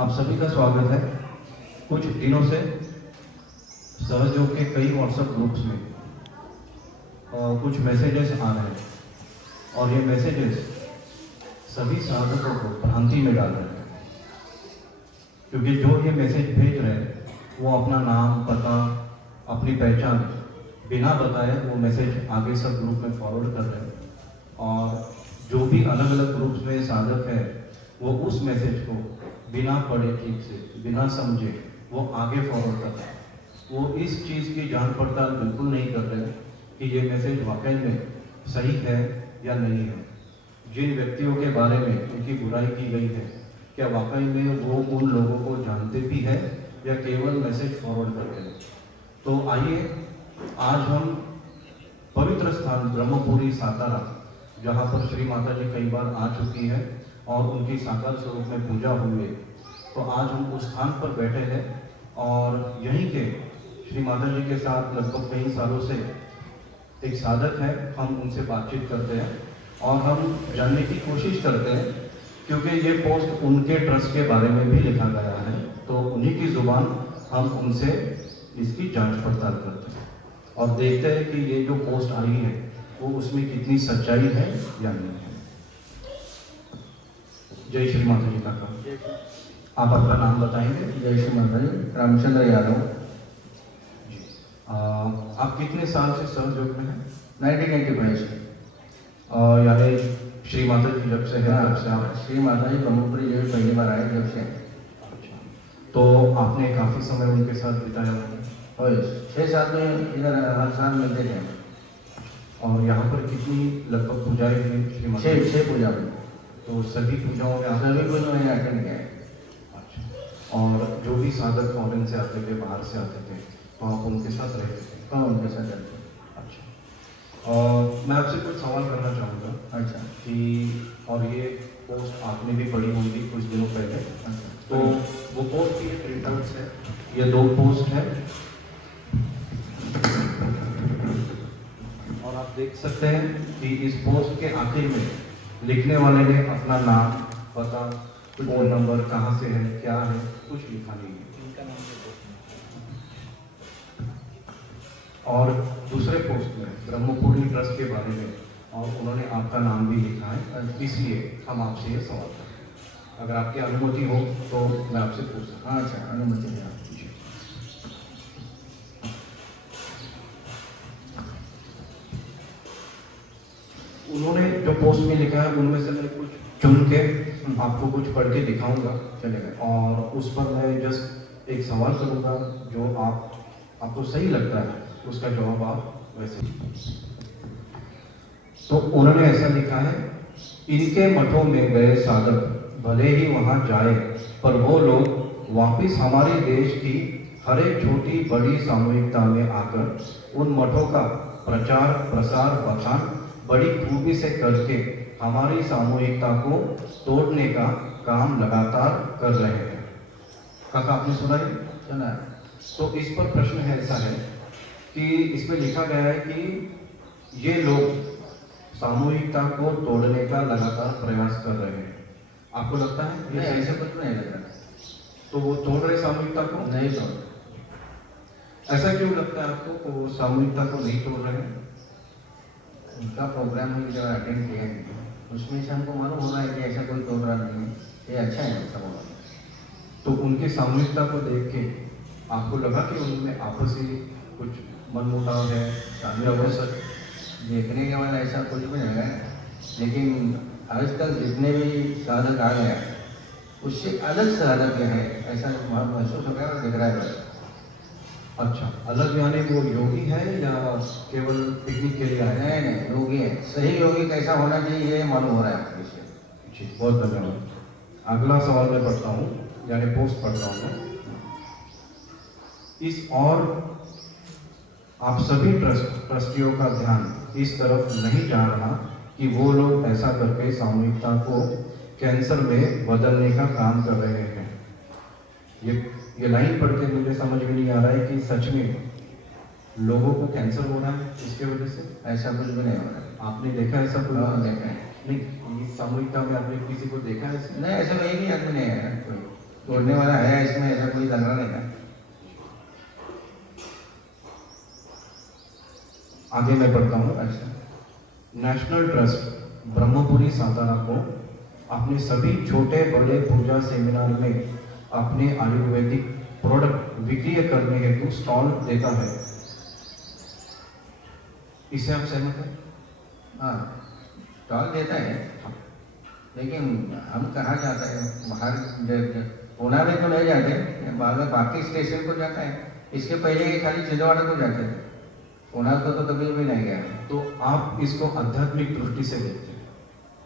आप सभी का स्वागत है। कुछ दिनों से सहयोग के कई व्हाट्सएप ग्रुप्स में कुछ मैसेजेस आ रहे हैं और ये मैसेजेस सभी साधकों को भ्रांति में डाल रहे हैं, क्योंकि जो ये मैसेज भेज रहे हैं वो अपना नाम, पता, अपनी पहचान बिना बताए वो मैसेज आगे सब ग्रुप में फॉरवर्ड कर रहे हैं और जो भी अलग अलग ग्रुप्स में साधक है वो उस मैसेज को बिना पढ़े, ठीक से बिना समझे वो आगे फॉरवर्ड कर रहे हैं। वो इस चीज़ की जांच पड़ताल बिल्कुल नहीं कर रहे हैं कि ये मैसेज वाकई में सही है या नहीं है। जिन व्यक्तियों के बारे में उनकी बुराई की गई है, क्या वाकई में वो उन लोगों को जानते भी है या केवल मैसेज फॉरवर्ड करते हैं। तो आइए आज हम पवित्र स्थान ब्रह्मपुरी सातारा, जहाँ पर श्री माता जी कई बार आ चुकी है और उनकी साकार स्वरूप में पूजा हुई है, तो आज हम उस स्थान पर बैठे हैं और यहीं के श्री माता जी के साथ लगभग कई सालों से एक साधक है, हम उनसे बातचीत करते हैं और हम जानने की कोशिश करते हैं, क्योंकि ये पोस्ट उनके ट्रस्ट के बारे में भी लिखा गया है, तो उन्हीं की ज़ुबान हम उनसे इसकी जांच पड़ताल करते हैं और देखते हैं कि ये जो पोस्ट आई है वो उसमें कितनी सच्चाई है या नहीं है। जय श्री माता जी का। आप अपना नाम बताएंगे? जय श्री माता जी, रामचंद्र यादव। आप कितने साल से सहयोग में हैं? 1985 से। यानी श्री माता जी जब से है तब से आप? श्री माता जी ब्रह्मपुरी जो पहली बार आए जब से। तो आपने काफ़ी समय उनके साथ बिताया होगा और 6 साल में इधर हर साल मिलते थे। और यहाँ पर कितनी लगभग पूजाएं हुई श्री माता? 6 पूजा में। तो सभी पूजाओं में आप? सभी पूजा मैंने अटेंड किया है। अच्छा। और जो भी साधक फॉरेन से आते थे, बाहर से आते थे, तो आप उनके साथ रहते थे? हाँ, उनके साथ रहते थे। अच्छा। और मैं आपसे कुछ सवाल करना चाहूँगा। अच्छा। कि और ये पोस्ट आपने भी पढ़ी होगी कुछ दिनों पहले। अच्छा। तो वो पोस्ट की प्रिंट आउट्स है, ये 2 पोस्ट है और आप देख सकते हैं कि इस पोस्ट के आखिर में लिखने वाले ने अपना नाम, पता, फ़ोन नंबर, कहाँ से है, क्या है, कुछ लिखा नहीं है। और दूसरे पोस्ट में ब्रह्मपुरी ट्रस्ट के बारे में और उन्होंने आपका नाम भी लिखा है, इसलिए हम आपसे ये सवाल करें। अगर आपकी अनुमति हो तो मैं आपसे पूछ सकता हूँ? अच्छा, अनुमति है। उन्होंने जो पोस्ट में लिखा है उनमें से मैं कुछ चुन के आपको कुछ पढ़ के दिखाऊंगा, चलेगा। और उस पर मैं जस्ट एक सवाल करूंगा, जो आपको सही लगता है उसका जवाब आप वैसे। तो उन्होंने ऐसा लिखा है, इनके मठों में गए साधक भले ही वहां जाए, पर वो लोग वापिस हमारे देश की हर एक छोटी बड़ी सामूहिकता में आकर उन मठों का प्रचार, प्रसार, बखान बड़ी खूबी से करके हमारी सामूहिकता को तोड़ने का काम लगातार कर रहे हैं। काका, आपने सुना है? सुना। तो इस पर प्रश्न है, ऐसा है कि इसमें लिखा गया है कि ये लोग सामूहिकता को तोड़ने का लगातार प्रयास कर रहे हैं। आपको लगता है नहीं, ऐसा कुछ नहीं लग रहा। तो वो तोड़ रहे सामूहिकता को? नहीं तोड़। ऐसा क्यों लगता है आपको कि वो सामूहिकता को नहीं तोड़ रहे हैं? उनका प्रोग्राम हम जब अटेंड किए हैं उसमें से हमको मालूम हो रहा है कि ऐसा कोई तोड़ रहा नहीं है। ये अच्छा है सब होगा। तो उनकी सामूहिकता को देख के आपको लगा कि उनमें आपसी कुछ मनमुटाव है? सर, देखने के बाद ऐसा कुछ भी नहीं है, लेकिन आजकल जितने भी साधक आ गए उससे अलग साधक है, ऐसा महसूस हो रहा है और दिख रहा है बस। अच्छा, अलग यानी वो योगी है या केवल पिकनिक के लिए आए? नहीं, योगी है। सही योगी कैसा होना चाहिए ये मालूम हो रहा है आपको इससे। जी, बहुत धन्यवाद। अगला सवाल मैं पढ़ता हूँ, यानी पोस्ट पढ़ता हूँ मैं। और आप सभी ट्रस्टियों का ध्यान इस तरफ नहीं जा रहा कि वो लोग ऐसा करके सामूहिकता को कैंसर में बदलने का काम कर रहे हैं। ये लाइन पढ़ के मुझे समझ में नहीं आ रहा है कि सच में लोगों को कैंसर हो रहा है इसके वजह से? ऐसा कुछ भी नहीं हो रहा। आपने देखा है ऐसा कुछ? देखा है। नहीं, इस सामूहिकता में आपने किसी को देखा है? नहीं, ऐसा एक ही आदमी नहीं है कोई। तोड़ने वाला है इसमें, ऐसा कोई लग रहा नहीं था। आगे मैं पढ़ता हूँ। अच्छा, नेशनल ट्रस्ट ब्रह्मपुरी सातारा को अपने सभी छोटे बड़े पूजा सेमिनार में अपने आयुर्वेदिक प्रोडक्ट विक्रय करने हेतु स्टॉल देता है। इससे आप सहमत हैं? हाँ, स्टॉल देता है, लेकिन हम कहाँ जाते हैं? बाहर पूना में तो नहीं जाते, बाकी स्टेशन को जाता है। इसके पहले ये खाली छिंदवाड़ा को जाते थे, पूना को तो कभी भी नहीं गया। तो आप इसको आध्यात्मिक दृष्टि से देखते हैं,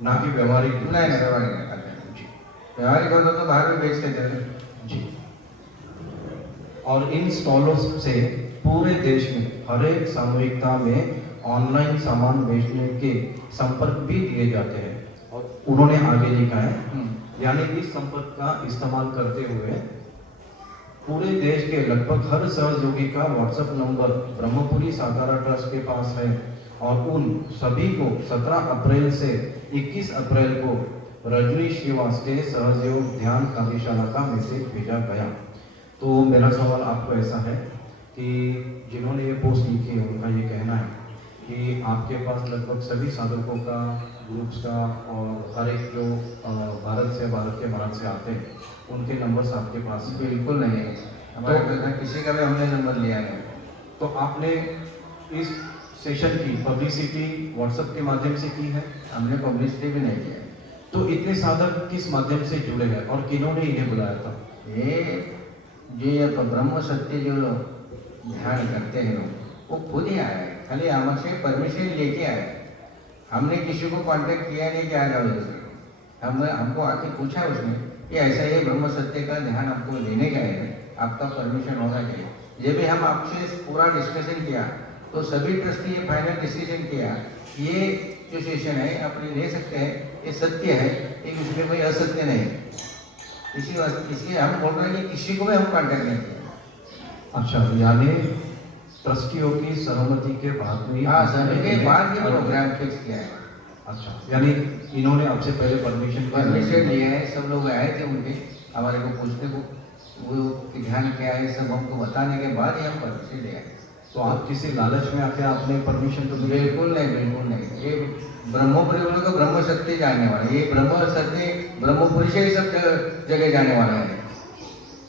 ना कि व्यवहारिक दृष्टि नहीं से? व्यवहारिक नहीं करते जी। व्यवहारिक होता तो बाहर भी बेच लेते थे जी। और इन स्टॉलों से पूरे देश में हर एक सामूहिकता में ऑनलाइन सामान बेचने के संपर्क भी दिए जाते हैं। और उन्होंने आगे लिखा है, यानी इस संपर्क का इस्तेमाल करते हुए पूरे देश के लगभग हर सहयोगी का WhatsApp number Brahmapuri Satara trust के पास है और उन सभी को 17 अप्रैल से 21 अप्रैल को रजनी श्रीवास के सहयोग ध्यान कार्यशाला का मैसेज भेजा गया। तो मेरा सवाल आपको ऐसा है कि जिन्होंने ये पोस्ट लिखी है उनका ये कहना है कि आपके पास लगभग सभी साधकों का, ग्रुप्स का और हर एक जो भारत के बाहर से आते हैं उनके नंबर्स आपके पास हैं? बिल्कुल नहीं है हमारे पास, किसी का भी हमने नंबर लिया नहीं। तो आपने इस सेशन की पब्लिसिटी व्हाट्सएप के माध्यम से की है? हमने पब्लिसिटी भी नहीं किया। तो इतने साधक किस माध्यम से जुड़े हैं और किन्होंने इन्हें बुलाया था? ये ब्रह्म सत्य जो ध्यान करते हैं लोग, वो खुद ही आए, खाली हमसे परमिशन लेके आए। हमने किसी को कांटेक्ट किया नहीं कि आ जाओ इधर। हमको आके पूछा उसने कि ऐसा ये ब्रह्म सत्य का ध्यान हमको लेने का है, आपका परमिशन होना चाहिए। ये भी हम आपसे पूरा डिस्कशन किया तो सभी ट्रस्टी ये फाइनल डिसीजन किया, ये जो सेशन है अपने ले सकते हैं, ये सत्य है, एक इसमें कोई असत्य नहीं। इसलिए हम बोल रहे हैं कि किसी को भी हम कांटेक्ट नहीं किया। अच्छा, यानी ट्रस्टियों की सहमति के बाद में? हाँ, सहमति के बाद ये प्रोग्राम फिक्स किया है। अच्छा, यानी इन्होंने आपसे पहले परमिशन लिए है, सब लोग आए थे उनके हमारे को पूछने को, वो ध्यान क्या है सब हमको बताने के बाद ही हम परमिशन ले आए। तो आप किसी लालच में आके आपने परमिशन तो बिल्कुल नहीं। ये ब्रह्मपुरी बोले तो ब्रह्म सत्य जानने वाला, ये ब्रह्म सत्य ब्रह्मपुरी से ही सब जगह जाने वाला है,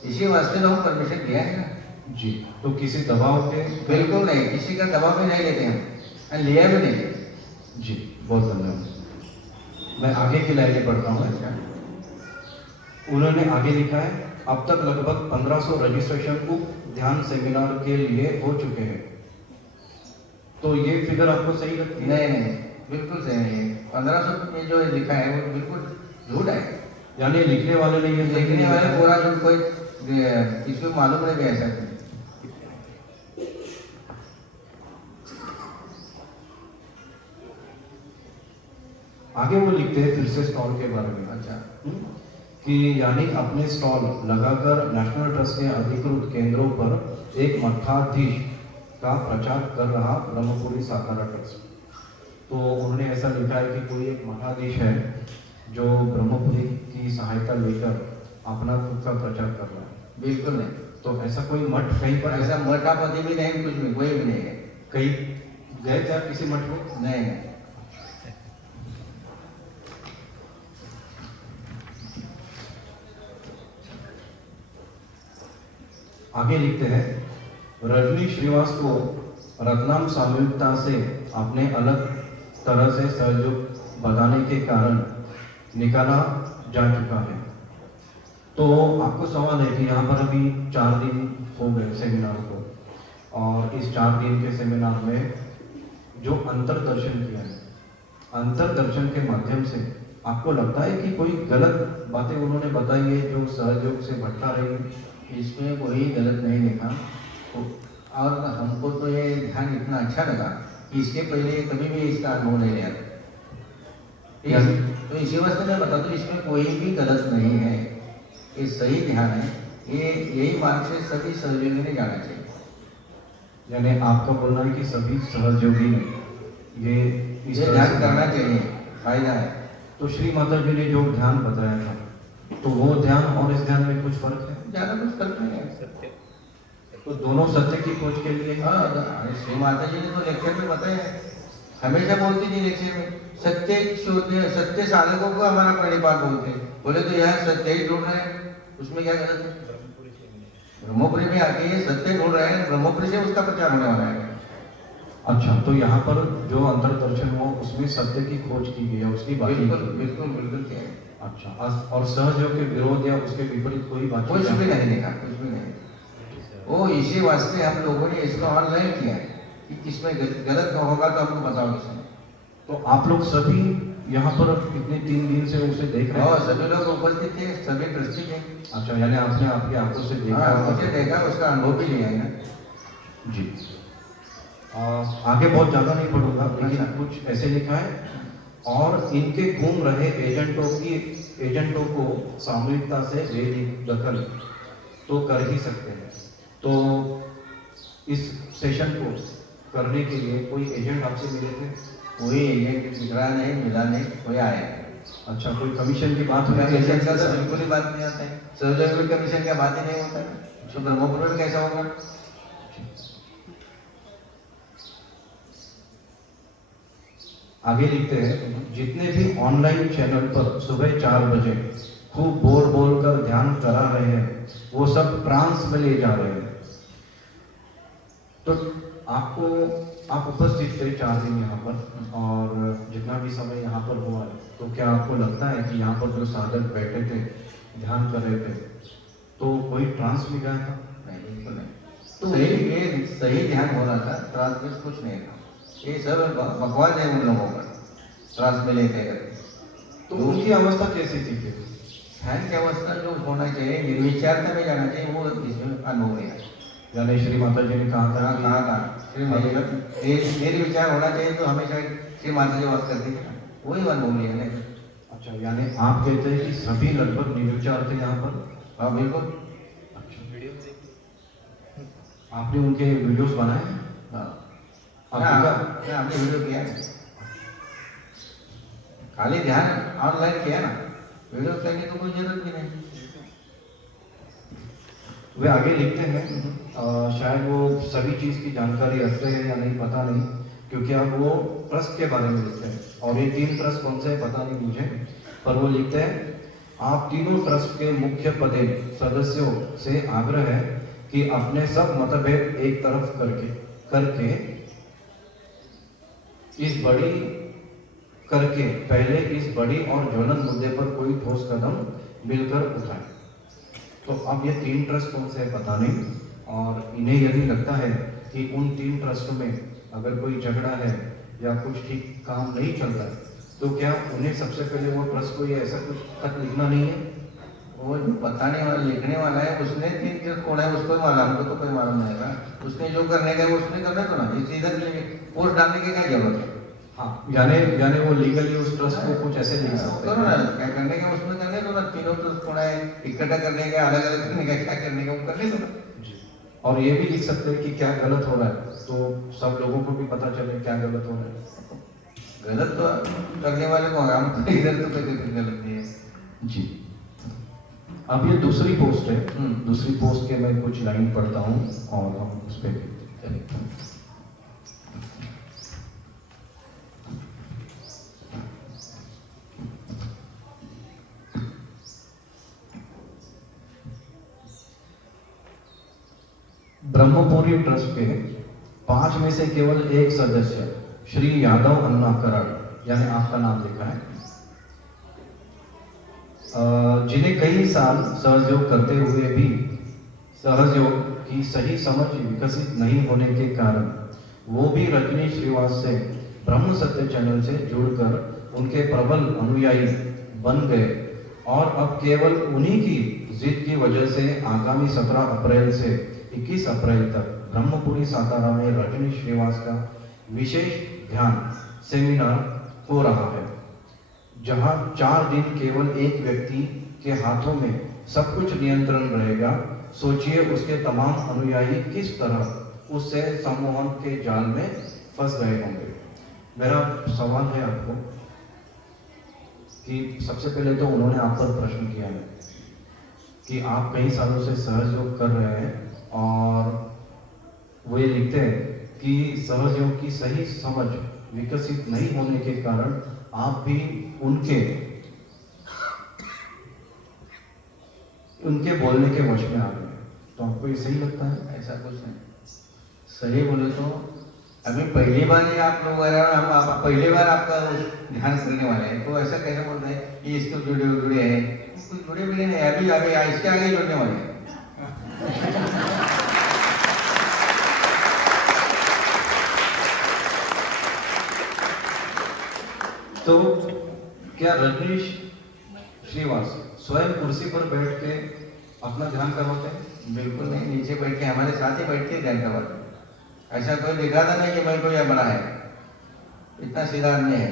इसी वास्ते तो हम परमिशन दिया है ना जी। तो किसी दबाव के? बिल्कुल नहीं, किसी का दबाव भी नहीं लेते हम, लिया भी नहीं जी। बहुत धन्यवाद। मैं आगे की लाइनें पढ़ता हूँ। उन्होंने आगे लिखा है, अब तक लगभग 1500 रजिस्ट्रेशन उप ध्यान सेमिनार के लिए हो चुके हैं। तो ये फिगर आपको सही लगती है? नहीं, बिल्कुल सही नहीं है। 1500 में जो लिखा है वो बिल्कुल झूठ है। यानी लिखने वाले नहीं है? लिखने वाले पूरा झूठ, कोई किसी को मालूम नहीं भी ऐसा। आगे वो लिखते हैं फिर से स्टॉल के बारे में। अच्छा, कि यानी अपने स्टॉल लगाकर नेशनल ट्रस्ट के अधिकृत केंद्रों पर एक मठाधीश का प्रचार कर रहा ब्रह्मपुरी सातारा ट्रस्ट। तो उन्होंने ऐसा लिखा है कि कोई एक मठाधीश है जो ब्रह्मपुरी की सहायता लेकर अपना खुद का प्रचार कर रहा है। बिल्कुल नहीं। तो ऐसा कोई मठ कहीं पर? ऐसा मठापति भी नहीं, कुछ भी, कोई भी नहीं है। कहीं गए थे आप किसी मठ में? नहीं। आगे लिखते हैं, रजनी श्रीवास को रत्नाम सामूहिकता से अपने अलग तरह से सहयोग बताने के कारण निकाला जा चुका है। तो आपको सवाल है कि यहाँ पर अभी 4 दिन हो गए सेमिनार को, और इस 4 दिन के सेमिनार में जो अंतर्दर्शन किया है, अंतर्दर्शन के माध्यम से आपको लगता है कि कोई गलत बातें उन्होंने बताई है जो सहयोग से भटका रही है? इसमें कोई गलत नहीं देखा। तो और हमको तो ये ध्यान इतना अच्छा लगा कि इसके पहले कभी भी इसका अनुभव नहीं लिया। तो इसी वास्ते मैं बता दूँ, इसमें कोई भी गलत नहीं है, ये सही ध्यान है। ये यही मार्ग से सभी सहयोगी ने जाना चाहिए। यानी आपका बोलना है कि सभी सहयोगी ने ये ध्यान करना चाहिए, फायदा है। तो श्री माता जी ने जो ध्यान बताया था तो वो ध्यान और इस ध्यान में कुछ फर्क है? ज़्यादा कुछ फर्क नहीं है। सत्य तो दोनों सत्य की खोज के लिए हाँ, श्री माता जी ने तो लेक्चर में बताया है, हमेशा बोलती थी लेक्चर में, सत्य शोध सत्य साधकों को हमारा प्रणिपात बोलते हैं। बोले तो यह सत्य ही ढूंढ रहे हैं, उसमें क्या गलत है? ब्रह्मपुरी से मिले। ब्रह्मपुरी में आके ये सत्य ढूंढ रहे हैं, ब्रह्मपुरी से उसका प्रचार होने वाला है। अच्छा, तो यहाँ पर जो अंतर्दर्शन हुआ उसमें सत्य की खोज की गई है, उसकी बात बिल्कुल बिल्कुल बिल्कुल क्या है, अच्छा, और सहजयोग के विरोध या उसके विपरीत कोई बात कुछ भी नहीं देखा, कुछ भी नहीं। वो इसी वास्ते हम लोगों ने इसको ऑनलाइन किया है कि किसमें गलत होगा तो हमको बताओ इसमें। तो आप लोग सभी यहाँ पर कितने 3 दिन से उसे देख रहे और हैं? सभी लोग उपस्थित थे, सभी प्रस्तुत थे। अच्छा, यानी आपने आपकी आंखों से देखा? हाँ, मुझे देखा, उसका अनुभव भी लिया है ना। जी। आगे बहुत ज़्यादा नहीं पढ़ूंगा, लेकिन अच्छा। कुछ ऐसे लिखा है, और इनके घूम रहे एजेंटों को सामूहिकता से दखल तो कर ही सकते हैं। तो इस सेशन को करने के लिए कोई एजेंट आपसे मिले थे? कोई एजेंट दिख रहा नहीं, मिला नहीं, कोई आया। अच्छा, कोई कमीशन की बात हुई? कमीशन का तो बिल्कुल ही बात नहीं आता है, सहयोग में कमीशन का बात ही नहीं होता है, तो ब्रह्मपुर में कैसा होगा? आगे लिखते हैं, जितने भी ऑनलाइन चैनल पर सुबह 4 बजे खूब बोल कर ध्यान करा रहे हैं, वो सब ट्रांस में ले जा रहे हैं। तो आप उपस्थित थे 4 दिन यहाँ पर, और जितना भी समय यहाँ पर हुआ है, तो क्या आपको लगता है कि यहाँ पर जो साधक बैठे थे, ध्यान कर रहे थे, तो कोई ट्रांस में गया था? नहीं, बिल्कुल नहीं। तो ये सही ध्यान हो रहा था, ट्रांस में कुछ नहीं था। ये सब बकवास है उन लोगों का, ट्रांस में लेते करके। तो उनकी अवस्था कैसी थी फिर? ध्यान की अवस्था जो होना चाहिए, निर्विचारता में जाना चाहिए, वो इसमें अनुभव है। यानी श्री माता जी ने कहा था, कहा श्री निर्विचार होना चाहिए, तो हमेशा श्री माता जी बात करती है, वही अनुभव है ना। अच्छा, यानी आप कहते हैं कि सभी लगभग निर्विचार थे यहाँ पर? हाँ, बिल्कुल। वीडियो में देखिए। आपने उनके वीडियोस बनाए? हाँ, आपका हमने वीडियो किया है, खाली ध्यान ऑनलाइन किया ना, वीडियो करने की तो कोई जरूरत भी नहीं। वे आगे लिखते हैं, शायद वो सभी चीज़ की जानकारी रखते हैं या नहीं पता नहीं, क्योंकि अब वो ट्रस्ट के बारे में लिखते हैं, और ये 3 ट्रस्ट कौन से है पता नहीं मुझे, पर वो लिखते हैं, आप तीनों ट्रस्ट के मुख्य पदे सदस्यों से आग्रह है कि अपने सब मतभेद एक तरफ करके पहले इस बड़ी और ज्वलंत मुद्दे पर कोई ठोस कदम मिलकर उठाएं। तो अब ये 3 ट्रस्ट कौन से है पता नहीं, और इन्हें यदि लगता है कि उन 3 ट्रस्ट में अगर कोई झगड़ा है या कुछ ठीक काम नहीं चल रहा है, तो क्या उन्हें सबसे पहले वो ट्रस्ट को ये ऐसा कुछ खत लिखना नहीं है? वो जो बताने वाला, लिखने वाला है, उसने 3 ट्रस्ट कौन है उसको मालूम, हमको तो कोई मालूम नहीं है। उसने जो करने का है उसने करने दो ना, इस इधर पोस्ट डालने की क्या जरूरत है? हाँ, यानी वो लीगली उस ट्रस्ट को कुछ ऐसे लिख सकते करो हैं। ना, क्या करने का उसमें करने दो ना, तीनों ट्रस्ट कौन है, इकट्ठा करने का, अलग अलग करने का, क्या करने का वो करने दो ना। और ये भी लिख सकते हैं कि क्या गलत हो रहा है, तो सब लोगों को भी पता चले क्या गलत हो रहा है। गलत तो करने वाले को, हम तो इधर तो कोई गलत नहीं है जी। अब ये दूसरी पोस्ट है, हम्म। दूसरी पोस्ट के मैं कुछ लाइन पढ़ता हूँ और हम उस पर चलें। ब्रह्मपुरी ट्रस्ट के 5 में से केवल एक सदस्य श्री यादव अन्ना करड़, यानी आपका नाम लिखा है, जिन्हें कई साल सहयोग करते हुए भी सहयोग की सही समझ विकसित नहीं होने के कारण वो भी रजनी श्रीवास से ब्रह्म सत्य चैनल से जुड़कर उनके प्रबल अनुयायी बन गए, और अब केवल उन्हीं की जिद की वजह से आगामी 17 अप्रैल से 21 अप्रैल तक ब्रह्मपुरी सातारा में रजनी श्रीवास का विशेष ध्यान सेमिनार हो रहा है, जहां 4 दिन केवल एक व्यक्ति के हाथों में सब कुछ नियंत्रण रहेगा। सोचिए उसके तमाम अनुयायी किस तरह उससे सम्मोहन के जाल में फंस गए होंगे। मेरा सवाल है आपको कि सबसे पहले तो उन्होंने आप पर प्रश्न किया है कि आप कई सालों से सहयोग कर रहे हैं और वो ये लिखते हैं कि सहयोग की सही समझ विकसित नहीं होने के कारण आप भी उनके बोलने के वश में आ गए। तो आपको ये सही लगता है? ऐसा कुछ नहीं। सही बोले तो अभी पहली बार ही आप लोग आप पहली बार आपका ध्यान करने वाले हैं, तो ऐसा कैसे बोलते हैं कि इसको जुड़े हैं? कुछ जुड़े भी नहीं, अभी अभी इसके आगे ही जुड़ने वाले हैं। तो क्या रजनीश श्रीवास स्वयं कुर्सी पर बैठ के अपना ध्यान करवाते हैं? बिल्कुल नहीं, नीचे बैठ के हमारे साथ ही बैठ के ध्यान करवाते हैं। ऐसा कोई दिखाता नहीं कि मैं कोई बड़ा है, इतना सीधा आदमी है।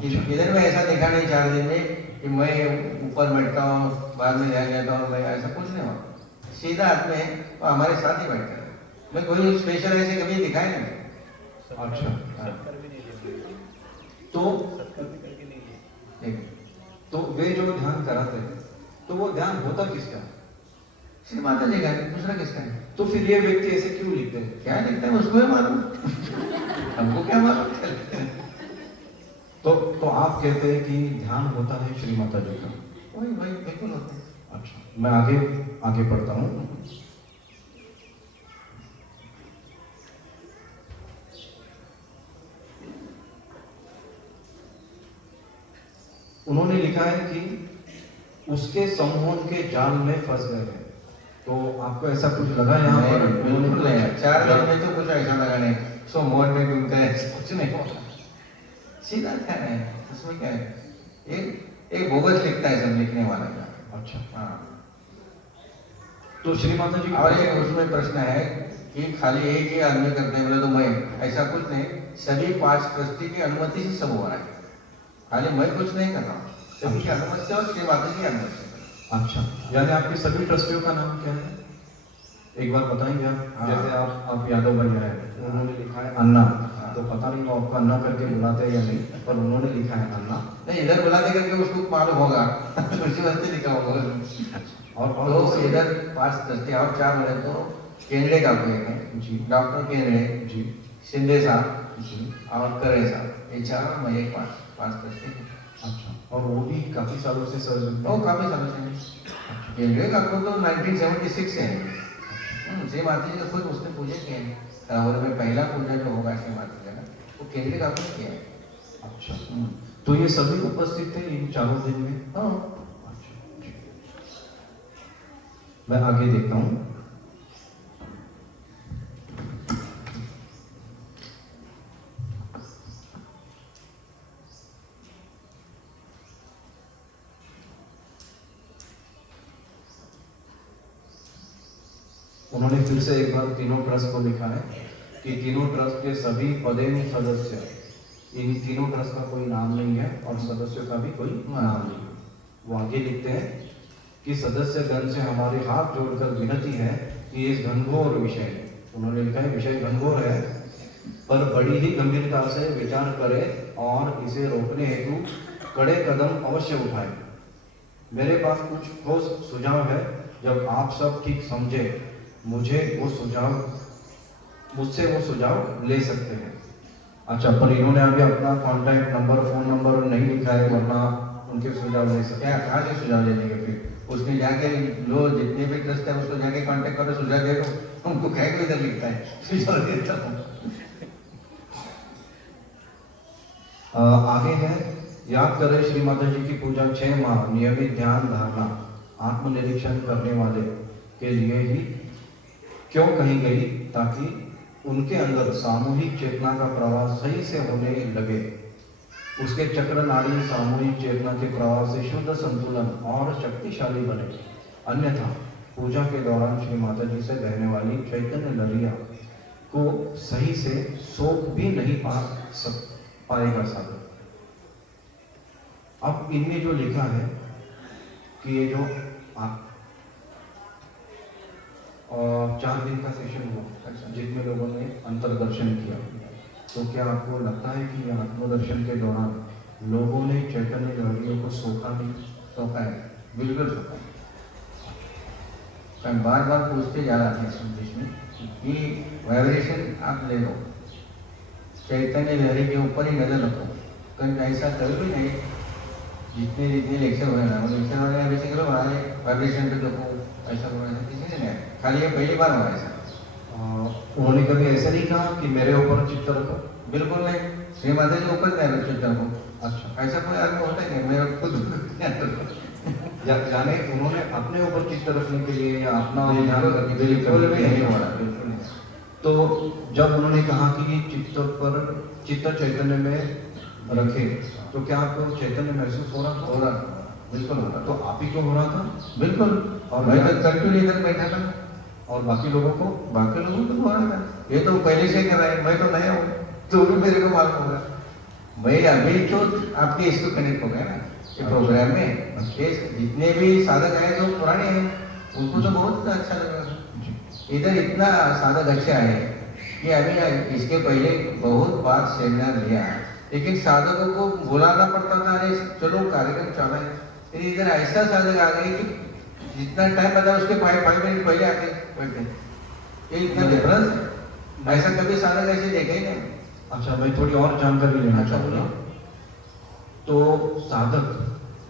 किधर में ऐसा देखा नहीं 4 दिन में कि मैं ऊपर बैठता हूँ बाद में ध्यान देता हूँ, मैं ऐसा कुछ नहीं हुआ। सीधा आदमी है तो हमारे साथ ही बैठता है। मैं कोई स्पेशल ऐसे कभी दिखाया नहीं। अच्छा, सत्कार भी नहीं दिया, तो सत्कार भी करके नहीं दिया। ठीक है। तो वे जो ध्यान कराते हैं तो वो ध्यान होता किसका? श्री माता जी का, दूसरा किसका है? तो फिर ये व्यक्ति ऐसे क्यों लिखते हैं? क्या लिखते हैं उसको ही मालूम, हमको क्या मालूम। तो आप कहते हैं कि ध्यान होता है श्री माता जी का? वही वही बिल्कुल होता है। अच्छा, मैं आगे पढ़ता हूँ। उन्होंने लिखा है कि उसके सम्मोहन के जाल में फंस गए हैं। तो आपको ऐसा कुछ लगा यहाँ पर? बिल्कुल नहीं, 4 दिन में तो कुछ ऐसा लगा नहीं। सो मोहन में घूमता है, कुछ नहीं होता, सीधा क्या है उसमें, क्या है? एक बोगस लिखता है सब लिखने वाला का। अच्छा, हाँ। तो श्री माता जी और एक उसमें प्रश्न है कि खाली एक ही आदमी करते हैं बोले तो मैं, ऐसा कुछ नहीं। सभी 5 ट्रस्टी की अनुमति से सब हो रहा है, खाली मैं कुछ नहीं कर रहा हूँ, सभी की अनुमति से और श्री माता की अनुमति से। अच्छा, यानी आपके सभी ट्रस्टियों का नाम क्या है? एक बार बताएंगे आप? हाँ। जैसे आप यादव भाई हैं, उन्होंने लिखा है अन्ना। तो पता नहीं वो आपको अन्ना करके बुलाते हैं या नहीं, पर उन्होंने लिखा है अन्ना। नहीं, इधर बुलाते करके उसको मालूम होगा, उसी वस्ती लिखा होगा। और तो इधर 5 ट्रस्टी और 4 बोले तो केंद्रे का कोई है जी, डॉक्टर केंद्रे जी, शिंदे साहब जी। और करे साहब, ये 4 मैं एक 5 ट्रस्टी। अच्छा, और वो भी काफी सालों से सहयोग वो काफी सालों से केंद्रे का तो 1976 से है। श्री माता जी का खुद उसने पूजा किया है, राहुल में पहला पूजा जो होगा श्री माता जी का, वो केंद्रे का खुद किया है। अच्छा, तो ये सभी उपस्थित थे इन 4 दिन में? हाँ। अच्छा, जी। मैं आगे देखता हूँ। उन्होंने फिर से एक बार तीनों ट्रस्ट को लिखा है कि तीनों ट्रस्ट के सभी पदेन सदस्य, इन तीनों ट्रस्ट का कोई नाम नहीं है और सदस्यों का भी कोई नाम नहीं है। वो आगे लिखते हैं कि सदस्यगण से हमारे हाथ जोड़कर विनती है कि इस घनघोर विषय, उन्होंने लिखा है विषय घनघोर है, पर बड़ी ही गंभीरता से विचार करें और इसे रोकने हेतु कड़े कदम अवश्य उठाएं। मेरे पास कुछ ठोस सुझाव है, जब आप सब ठीक समझे मुझसे वो सुझाव ले सकते हैं। अच्छा, पर इन्होंने अभी अपना कॉन्टैक्ट नंबर, फोन नंबर नहीं लिखा है, वरना उनके सुझाव ले सकते क्या कहाँ से सुझाव ले लेंगे? फिर उसमें जाके जो जितने भी ट्रस्ट है उसको जाके कांटेक्ट करो, सुझाव दे दो। उनको क्या कोई इधर लिखता है, सुझाव देता हूँ। आगे है, याद करें श्री माता जी की पूजा 6 माह नियमित ध्यान धारणा आत्मनिरीक्षण करने वाले के लिए ही क्यों कही गई, ताकि उनके अंदर सामूहिक चेतना का प्रवाह सही से होने लगे। उसके चक्र नाड़ी सामूहिक चेतना के प्रवाह से शुद्ध संतुलन और शक्तिशाली बने। अन्यथा पूजा के दौरान श्री माता जी से बहने वाली चैतन्य लहरिया को सही से सोख भी नहीं पाएगा साधक। अब इनमें जो लिखा है कि ये जो 4 दिन का सेशन हुआ जिसमें लोगों ने अंतर्दर्शन किया, तो क्या आपको लगता है कि आत्मदर्शन के दौरान लोगों ने चैतन्य लहरियों को सोखा नहीं? सोखा है, बिल्कुल सोखा है। मैं बार बार पूछते जा रहा था इस बीच में कि वाइब्रेशन आप ले लो, चैतन्य लहरी के ऊपर ही नजर रखो। कहीं ऐसा कभी भी नहीं, जितने जितने लेक्चर हुए ना, वो लेक्चर वाले अभी से करो वाइब्रेशन पे देखो, ऐसा करो, ऐसा किसी ने नहीं, खाली ये पहली बार हुआ ऐसा। उन्होंने कभी ऐसा नहीं कहा कि मेरे ऊपर चित्त रखो? बिल्कुल नहीं, श्री माता जी ऊपर नहीं चिंतन को। अच्छा, ऐसा कोई आदमी होता ही नहीं, मेरा खुद जाने उन्होंने अपने ऊपर चित्त रखने के लिए या अपना ध्यान करने के लिए बिल्कुल कभी भी नहीं नहीं हो रहा, बिल्कुल नहीं। तो जब उन्होंने कहा कि चित्त चैतन्य में रखे, तो क्या आपको चैतन्य महसूस हो रहा था? हो रहा, बिल्कुल हो रहा। तो आप ही को हो रहा था? बिल्कुल। और मैं तो कंटिन्यू इधर बैठा था, और बाकी लोगों को? बाकी लोगों को हो रहा था। ये तो पहले से कर रहा है, मैं तो नया हूँ, तो भी मेरे को मालूम होगा। मैं अभी तो आपके इसको कनेक्ट हो गया ना ये प्रोग्राम में। ये जितने भी साधक आए जो पुराने हैं, उनको तो बहुत अच्छा लगा। इधर इतना साधक अच्छे आए कि अभी इसके पहले बहुत बार सेमिनार लिया, लेकिन साधकों को बुलाना पड़ता था, अरे चलो कार्यक्रम चला है। फिर इधर ऐसा साधक आ गए कि जितना टाइम बता उसके 5 मिनट पहले आके बैठे। ये इतना डिफरेंस है, ऐसा कभी साधक ऐसे देखे ही नहीं। अच्छा, मैं थोड़ी और जानकारी लेना अच्छा, चाहूँगा। तो साधक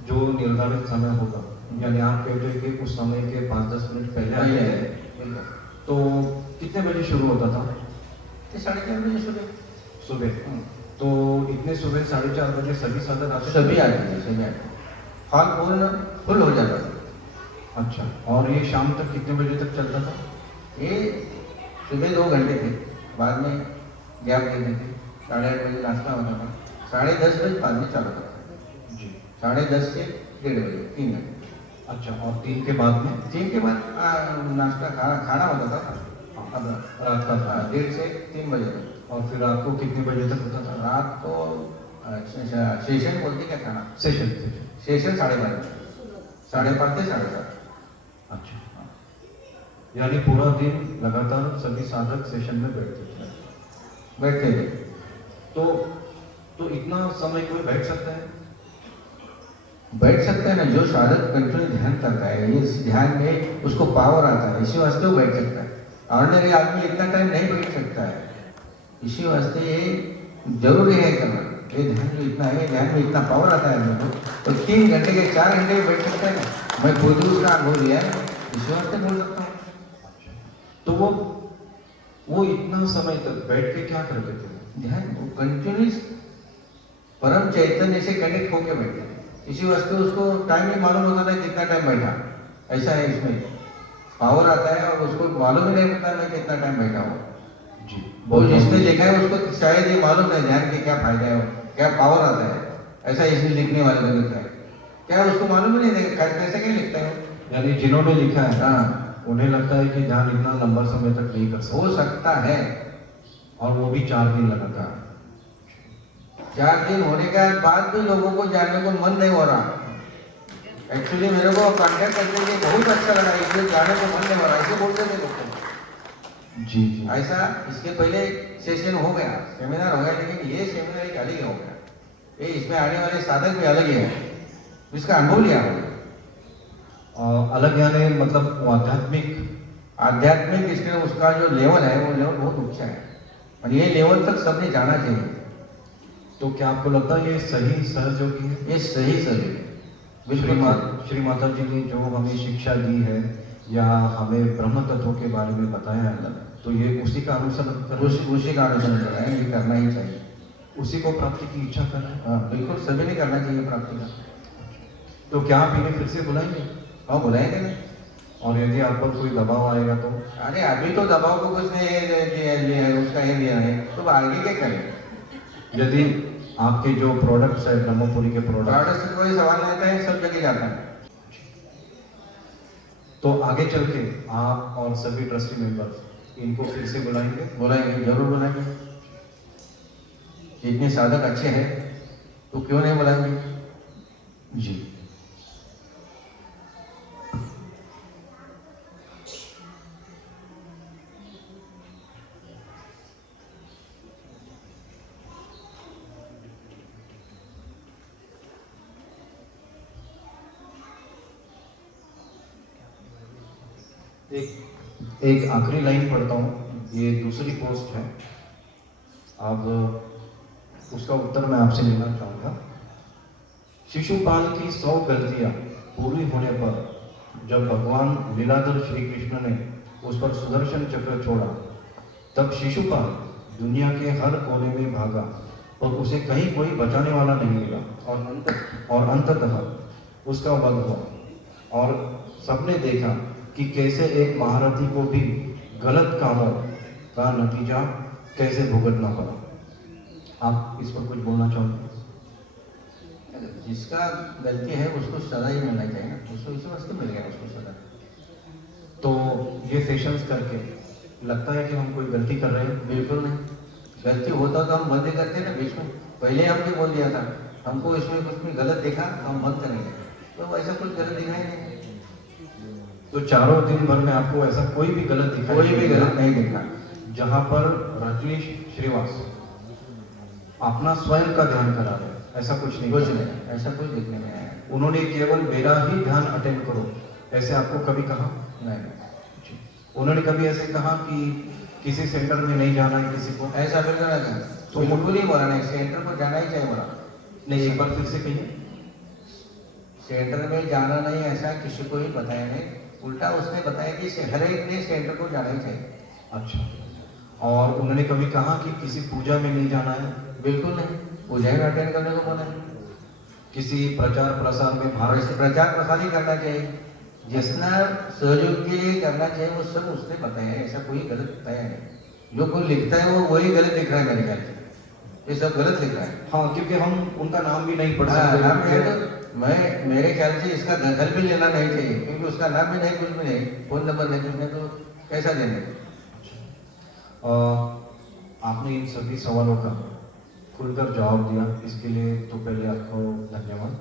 जो निर्धारित समय होगा, यानी आप कहते हैं कि उस समय के 5-10 मिनट पहले आ पहले गए, बिल्कुल। तो कितने बजे शुरू होता था? ये 4:30 बजे सुबह। तो इतने सुबह 4:30 बजे सभी साधक आते थे? सभी आते थे, सभी आते थे। हॉल पूर्ण फुल हो जाता था। अच्छा, और ये शाम तक कितने बजे तक चलता था? ये सुबह 2 घंटे थे, बाद में गैप देते थे। 8:30 बजे नाश्ता होता था, 10:30 बजे बाद में चालू होता था जी। 10:30 से 1:30 बजे, 3 घंटे। अच्छा, और 3 के बाद में? 3 के बाद नाश्ता खाना होता था अब रात का था? 1:30 से 3 बजे तक। और फिर आपको कितने बजे तक होता था? रात को सेशन बोलते क्या खाना, सेशन। सेशन 12:30, 5:30 से 7:30। अच्छा, यानी पूरा दिन लगातार सभी साधक सेशन में बैठते थे? बैठते थे। तो इतना समय कोई बैठ सकता है? बैठ सकता है ना, जो साधक कंटिन्यू ध्यान करता है, इस ध्यान में उसको पावर आता है, इसी वास्ते वो बैठ सकता है। ऑर्डिनरी आदमी इतना टाइम नहीं बैठ सकता है, इसी वास्ते ये जरूरी है करना। ये ध्यान जो इतना है, ध्यान में इतना पावर आता है मेरे को, तो 3 घंटे के 4 घंटे में बैठ सकता है ना। मैं खुद ही उसका अनुभव लिया है, इसी वास्ते बोल सकता हूँ। तो वो इतना समय तक बैठ के क्या करते थे? ध्यान कंटिन्यूस परम चैतन्य से कनेक्ट होकर बैठे, इसी वास्ते उसको टाइम ही मालूम होता था कितना टाइम बैठा। ऐसा है, इसमें पावर आता है और उसको मालूम ही नहीं पड़ता मैं कितना टाइम बैठा हूँ। जी, वो जिसने लिखा है उसको शायद ये मालूम है ध्यान के क्या फायदा है, क्या पावर आता है। ऐसा इसने लिखने वाले को लिखा है, क्या उसको मालूम ही नहीं है कैसे क्या लिखता है। यानी जिन्होंने लिखा है, हाँ, उन्हें लगता है कि ध्यान इतना लंबा समय तक नहीं कर सकता, हो सकता है। और वो भी 4 दिन लगातार। 4 दिन होने के बाद भी लोगों को जाने को मन नहीं हो रहा। एक्चुअली मेरे को कॉन्टेक्ट करके बहुत अच्छा लगा, इसलिए जाने को मन नहीं हो रहा, ऐसे बोलते थे लोग। जी जी। ऐसा इसके पहले सेशन हो गया, सेमिनार हो गया, लेकिन ये सेमिनार एक अलग ही हो गया। ये इसमें आने वाले साधक भी अलग ही है, इसका अनुभव लिया हमने। अलग यानी मतलब वो आध्यात्मिक इसके उसका जो लेवल है वो लेवल बहुत ऊंचा है, और ये लेवल तक सबने जाना चाहिए। तो क्या आपको लगता है ये सही सहयोगी है? ये सही सही श्री माता जी ने जो हमें शिक्षा दी है या हमें ब्रह्म तत्व के बारे में बताया है, तो ये उसी का अनुसरण कर उसी का अनुसरण कर रहे हैं, ये करना ही चाहिए। उसी को प्राप्ति की इच्छा कर रहे हैं। हाँ बिल्कुल, सभी ने करना चाहिए प्राप्ति का। तो क्या आप इन्हें फिर से बुलाएंगे? हाँ बुलाएंगे ना। और यदि आप पर कोई दबाव आएगा तो? अरे अभी तो दबाव को कुछ नहीं उसका ये दिया है, तो आगे क्या करें। यदि आपके जो प्रोडक्ट्स है ब्रह्मपुरी के प्रोडक्ट से कोई सवाल नहीं आता है, सब जगह जाता है। तो आगे चल के आप और सभी ट्रस्टी मेंबर्स इनको फिर से बुलाएंगे? बुलाएंगे, जरूर बुलाएंगे। इतने साधक अच्छे हैं तो क्यों नहीं बुलाएंगे। जी। एक आखिरी लाइन पढ़ता हूँ, ये दूसरी पोस्ट है। अब उसका उत्तर मैं आपसे लेना चाहूँगा। शिशुपाल की 100 गलतियाँ पूरी होने पर जब भगवान लीलाधर श्री कृष्ण ने उस पर सुदर्शन चक्र छोड़ा, तब शिशुपाल दुनिया के हर कोने में भागा और उसे कहीं कोई बचाने वाला नहीं मिला और अंततः उसका वध हुआ और सबने देखा कि कैसे एक महारथी को भी गलत कामों का नतीजा कैसे भुगतना पड़ा। आप इस पर कुछ बोलना चाहोगे? जिसका गलती है उसको सजा ही मिलना चाहिए ना, उसको इसी वास्ते मिल गया उसको सजा। तो ये सेशंस करके लगता है कि हम कोई गलती कर रहे हैं? बिल्कुल नहीं, गलती होता तो हम बंद करते ना बीच में। पहले हमने बोल दिया था, हमको इसमें कुछ भी गलत दिखा हम बंद करेंगे, तो ऐसा कुछ गलत दिखा ही नहीं। तो चारों दिन भर में आपको ऐसा कोई भी गलत दिखा? कोई भी गलत नहीं दिखा। जहाँ पर रजनीश श्रीवास अपना स्वयं का ध्यान करा रहे हैं, ऐसा कुछ नहीं? कुछ नहीं, ऐसा कुछ दिखने में आया उन्होंने केवल मेरा ही ध्यान अटेंड करो ऐसे आपको कभी कहा? नहीं। उन्होंने कभी ऐसे कहा कि किसी सेंटर में नहीं जाना है किसी को? ऐसा बिल्कुल नहीं था, तो बिल्कुल ही बोला नहीं, सेंटर को जाना ही चाहिए बोला। नहीं, एक बार फिर से कहिए। सेंटर में जाना नहीं ऐसा किसी को ही बताया नहीं, उल्टा उसने बताया कि हर एक ने सेंटर को जाना ही चाहिए। अच्छा, और उन्होंने कभी कहा कि किसी पूजा में नहीं जाना है? बिल्कुल नहीं, पूजा में अटेंड करने को बोला। किसी प्रचार प्रसार में भारत वैसे प्रचार प्रसार ही करना चाहिए, जितना सहयोग के लिए करना चाहिए वो सब उसने बताया है, ऐसा कोई गलत बताया नहीं। जो कोई लिखता है वो वही गलत लिख रहा है मेरे ख्याल से, ये सब गलत लिख रहा है। हाँ, क्योंकि हम उनका नाम भी नहीं पढ़ हाँ, सकते। नाम है तो मैं मेरे ख्याल से इसका दखल भी लेना नहीं चाहिए, क्योंकि उसका नाम भी नहीं, कुछ भी नहीं, फोन नंबर नहीं, कुछ नहीं, तो कैसा देने। आपने इन सभी सवालों का खुलकर जवाब दिया, इसके लिए तो पहले आपको धन्यवाद।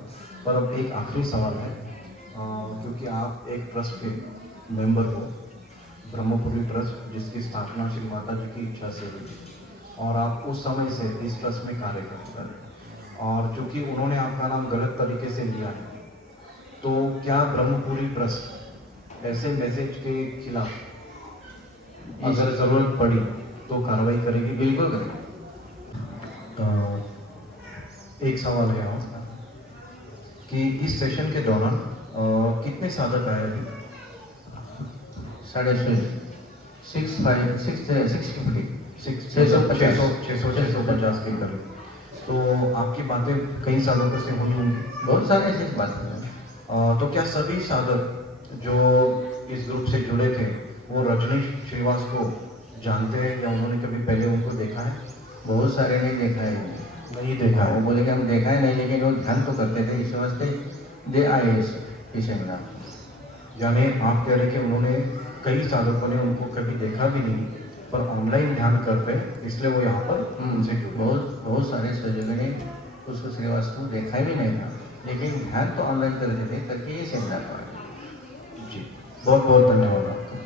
पर अब एक आखिरी सवाल है, क्योंकि आप एक ट्रस्ट के मेंबर हो, ब्रह्मपुरी ट्रस्ट, जिसकी स्थापना श्री माता जी की इच्छा से हुई और आप उस समय से इस ट्रस्ट में कार्य करते हैं, और चूँकि उन्होंने आपका नाम गलत तरीके से लिया है, तो क्या ब्रह्मपुरी ट्रस्ट ऐसे मैसेज के खिलाफ अगर ज़रूरत पड़ी तो कार्रवाई करेगी? बिल्कुल करें। तो एक सवाल है आपका कि इस सेशन के दौरान कितने साधक आए अभी? 650 के करीब। तो आपकी बातें कई साधकों से हुई होंगी? बहुत सारे चीज बात करें। तो क्या सभी साधक जो इस ग्रुप से जुड़े थे वो रजनीश श्रीवास को जानते हैं या उन्होंने कभी पहले उनको देखा है? बहुत सारे ने देखा है, नहीं देखा वो है। बोले कि हम देखा है नहीं, लेकिन वो ध्यान तो करते थे, इस वास्ते दे आए इस सेमिनार। यानी आप कह रहे कि उन्होंने कई साधकों ने उनको कभी देखा भी नहीं, पर ऑनलाइन ध्यान करते हैं, इसलिए वो यहाँ पर उनसे बहुत सारे सहयोगियों ने उसको श्रीवास को देखा भी नहीं था, लेकिन ध्यान तो ऑनलाइन कर देते थे ताकि ये सेमिनार का। जी, बहुत बहुत धन्यवाद आपका।